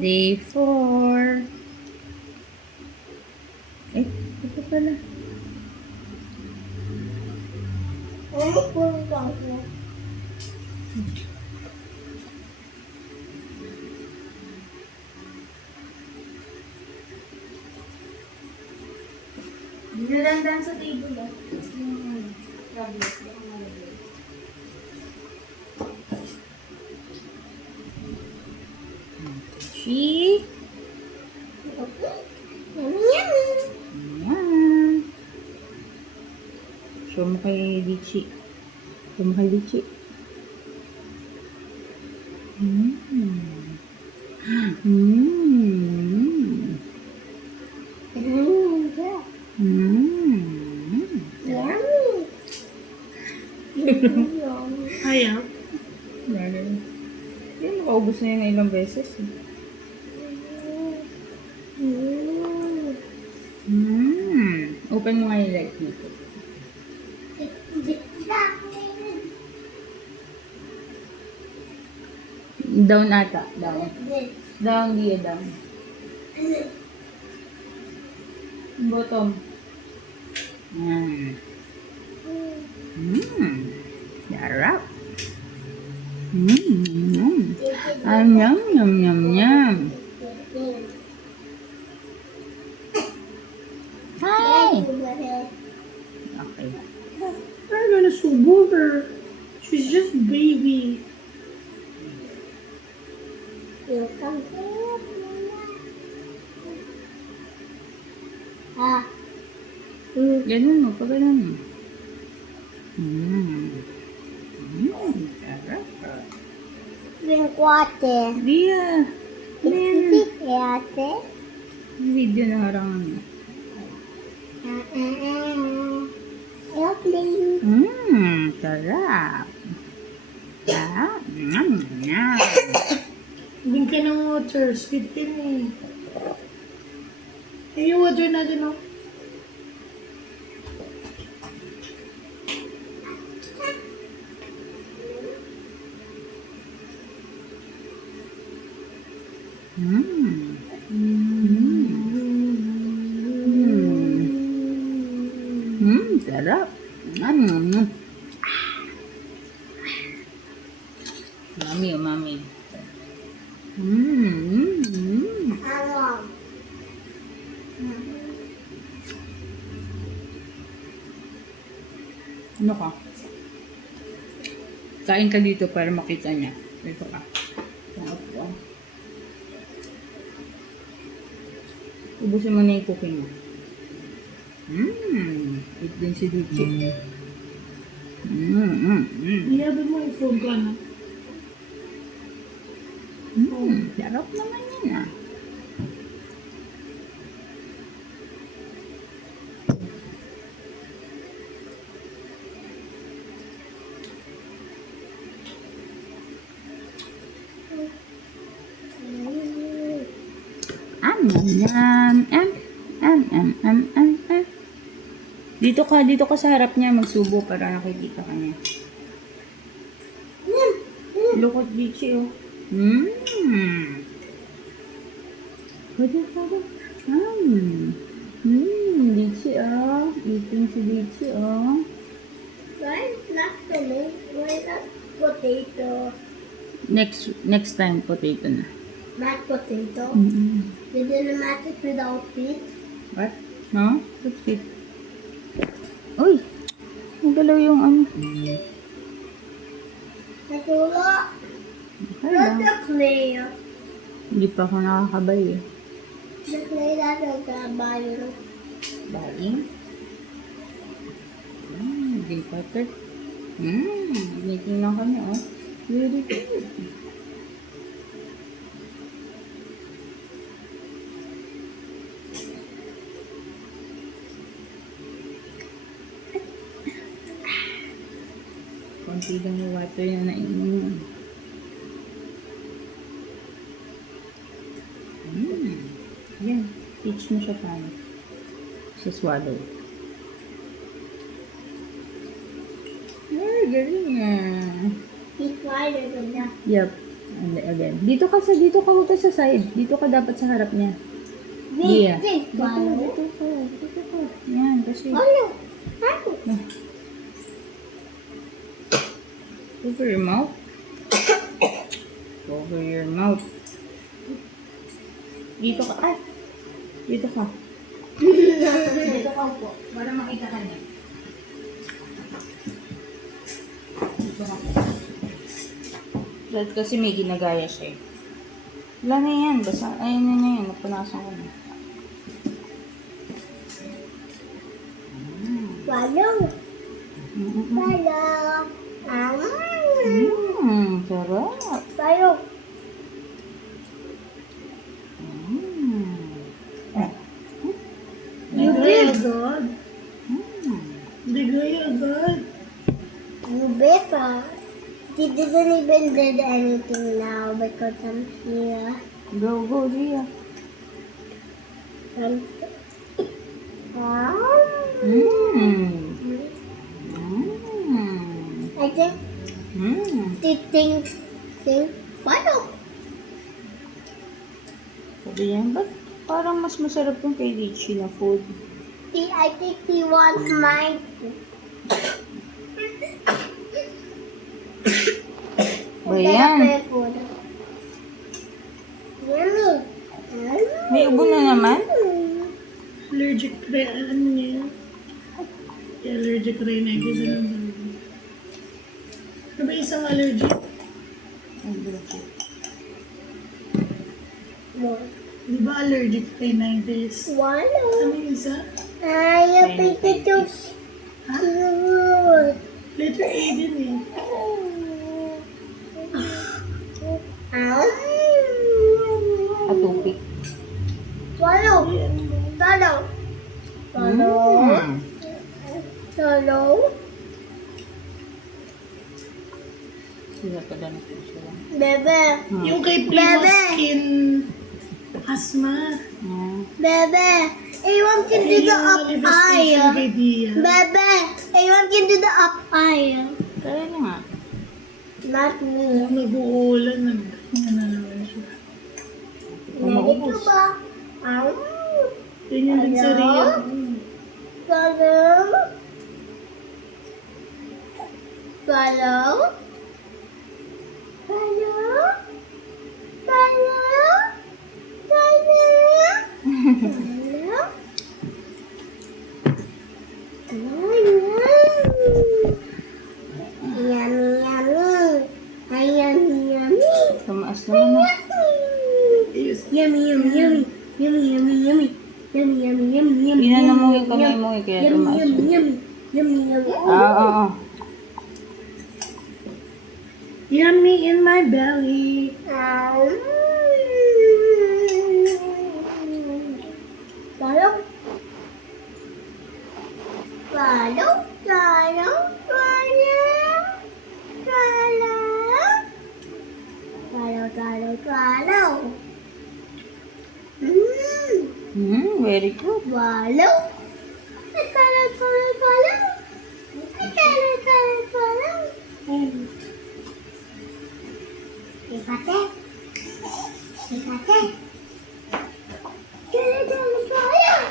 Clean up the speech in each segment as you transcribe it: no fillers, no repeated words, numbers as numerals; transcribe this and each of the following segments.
Day 4. Ito pala. Dinadandan sa table ah. Tablet. She. Ayan. Show mo kay Lichi. Show mo kay Lichi. Mm. Mm. Ayaw. Yan, makaubos na yun ilang beses. Open mo nga yung leg dito. Down ata. Down. Down, dia down. Bottom. Sarap. Yum, yum, yum, yum. Hi! Okay. I'm gonna subo her. She's just a baby. Ganun mo, pag ganun mo. Sarap. Rinkwate. Dia. Rinkwate. Video na harangan mo. Airplane. Sarap. Sarap. Bigyan ka ng water. Sweet din eh. Ay, yung water natin oh. Sarap. Mami, oh, mami. Ano ka? Kain ka dito para makita niya. Ito ka. Ubusin mo na yung cooking mo. Eat din si Dichi. Iyabi mo yung phone ko na. Sarap naman yun ah. Dito ka sa harap niya, magsubo para nakikita ka niya. Look at Dichi, oh. Pwede. Dichi, oh. Eating si Dichi, oh. Why not tomato? Why not potato? Next time, potato na. Not potato? You didn't match it without meat? What? No? What's it? Uy! Nagalaw yung ano. Natulo. Okay Not lang. the clay. Hindi pa ako nakakabay eh. The clay that will trabaho. Baing. Hindi perfect. Making lang kami, oh. Very good. Konti lang yung water na nainom. Yan. Teach mo siya paano. Sa swallow. Ay, galing ah. Eat wider than that. Yep. Hindi, again. Dito ka, huwag ka sa side. Dito ka dapat sa harap niya. Iya. Wait, Dito ka. Yan, kasi. Ano? Ano? Over your mouth. Over your mouth. Dito ka. Ay! Dito ka. Dito ka po. Para makita ka niya. Dito ka. Dahil kasi may ginagaya siya eh. Wala na yan. Basta, ayun na yan. Napunasan ko na. Walong. Walong. Sarap. Walong. You did good. Bigay agad. You better. He didn't even did anything now because I'm here. Go, Ria. Um, I think the thing. Walong. Sabi niya, ba't parang mas masarap yung kay Richie na food? I think he wants mine. Ba yan? Yummy. May ubo na naman? Allergic ano niya. Allergic rhinitis na lang. Ano ba isang allergic? Di ba allergic rhinitis? Walong. Ano yung isa? Ayaw pito Ha? cute. Letter A din eh. Atupik. Walong. Talong. Talong. Talong. Sila pa dyan ito sila. Bebe. Yung kay Primo Bebe. skin asthma. Bebe. Everyone can do the up Manifestation kay eye. Dia. Bebe. Everyone can do the up eye. Kaya niya nga. Not me. Nag-uulan, nag-ganyan na naman siya. Nandito ba? Yun yung din sa Rio. Talong. Talong. Talong. Talong. Talong. Talong. Yummy, yummy. Ay, yummy, yummy. Tumaas naman na. Yummy, yummy, yummy. Yummy, yummy, yummy. Yummy, yummy, yummy, yummy. Pinana mo yung kamay mo eh, kaya Yummy, tumaas. yummy, yummy. Yummy, yummy. Oo. Yummy in my belly. Talong. Talong, talong, talong. Talong. Talong, talong, talong. Very good. Talong. Talong, talong, talong. Talong, talong, talong. Ikate. Ikate. Talong, talong, talong.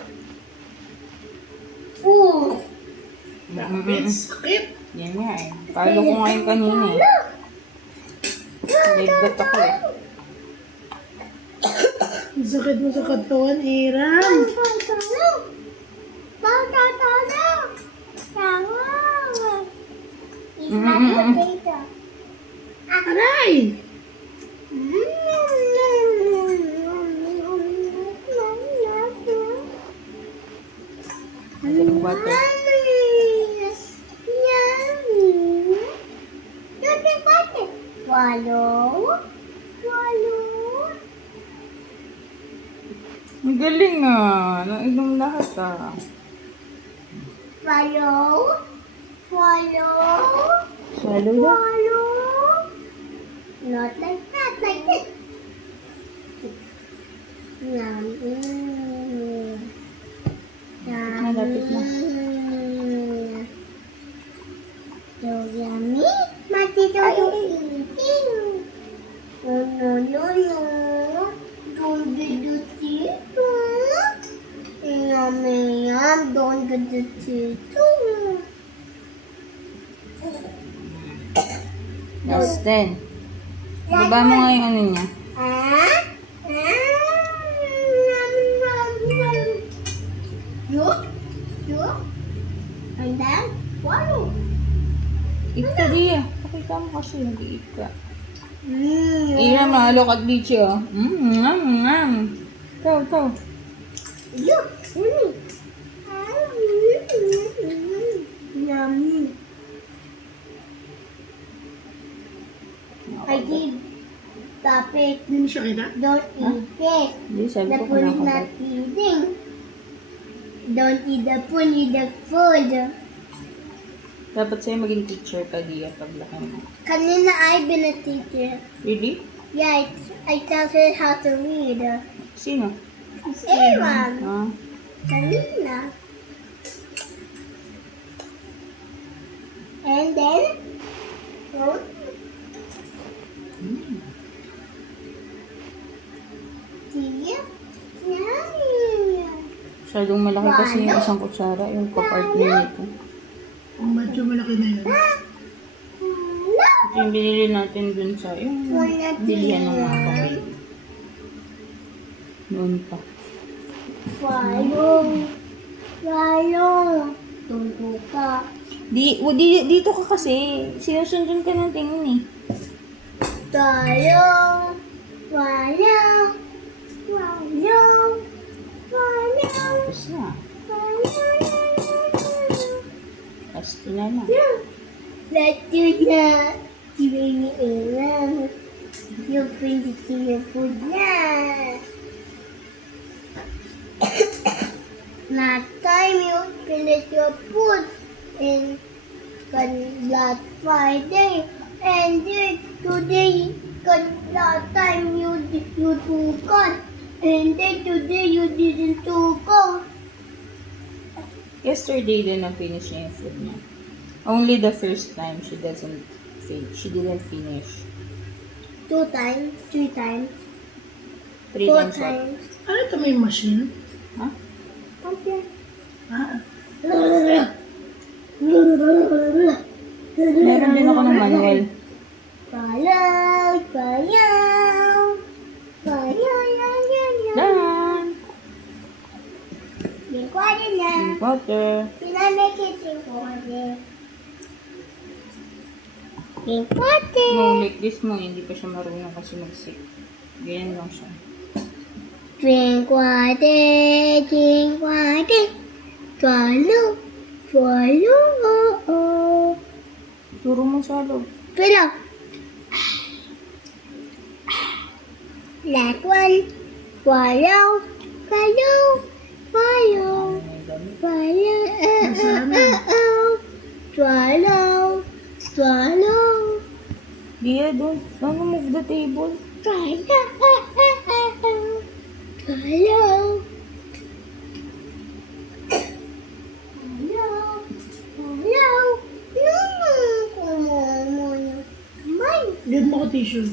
Bakit? Sakit. Yan nga eh. Palo ko ngayon kanina eh. Nagdat ako eh. Ang sakit mo sa katawan, Aram. Aray! Water. Wallow. Ang galing ah. Nainom lahat ah. Swallow. Swallow na. Not like that, like this. Yum. Malapit na. So yummy. Mati so eating. don't get the too. Last 10. Baba mo nga yung ano niya. You? And then, follow. Ika diya. Pakita mo kasi nag-iika. Ira malok at bichi oh. Ikaw. Look, yummy. I did. Stop it. Hindi siya kita? Don't eat it. Hindi, sabi The ko food is not kinakagat. feeding. Don't eat the food, eat the food. Dapat sa'yo maging teacher ka, Dia, paglaki mo. Kanina I've been a teacher. Really? Yeah, I taught her how to read. Sino? Aaron. Ah, Kanina. And then, oh, Tia, yummy. masyadong malaki kasi yung isang kutsara, yung partner nito. Ang medyo malaki na yun. Ito yung binili natin dun sa, yung bilihan ng mga kapay. Noon pa. Walong. Tunggu ka. Dito ka kasi. Sinusundan ka ng tingin eh. Walong. Tapos na. Last na na. Let's do that. Giving me a lamb. You'll finish your food now. Last time you finish your food in last Friday, and then today, last time you took on, and then today you didn't took on. Yesterday din na finish niya yung food niya. Only the first time she didn't finish. 2 times, 3 times, 3 4 times what? times. Ano ito, may machine? Ha? Okay. Ah, Meron din ako ng manual. Done! Drink water na. Drink water. Pinamake it drink water. Drink water. No, like this mo, hindi pa siya marunong kasi mag-sip. Ganyan lang siya. Drink water, drink water. Swallow, swallow. Turo mo sa loob. Pillow. Last one. Swallow, swallow, swallow. May damit. Swallow, swallow. Dia, don't move the table. Swallow, swallow. give mo ko tissue.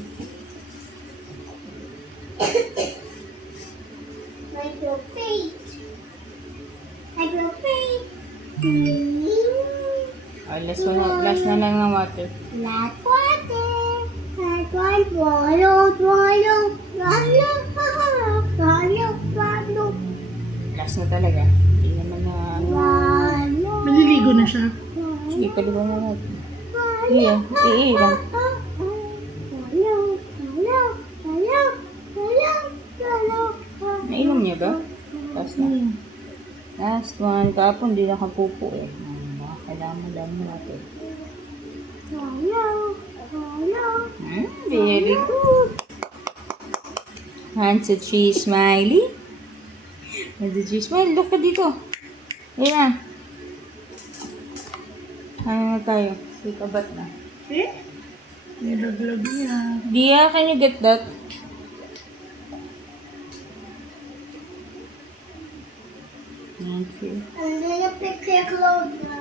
Last na lang ng water. Last water. Last one. Swallow, swallow, swallow, swallow, swallow. Last na talaga. Hindi naman na ano. Swallow. Maliligo na siya. Sige, paliwan na natin. Iya, iilang. Nainom niya ba? Last na. Last one. Kahapon, di nakapupo eh. Kailangan natin. Very good. Hands to cheese, Smiley. Hands to cheese, Smiley. Look ka dito. Ayan na. Ano na tayo? Sikabat na. Eh? Nilaglag niya. Dia, can you get that? Thank you. I'm gonna pick your clothes now.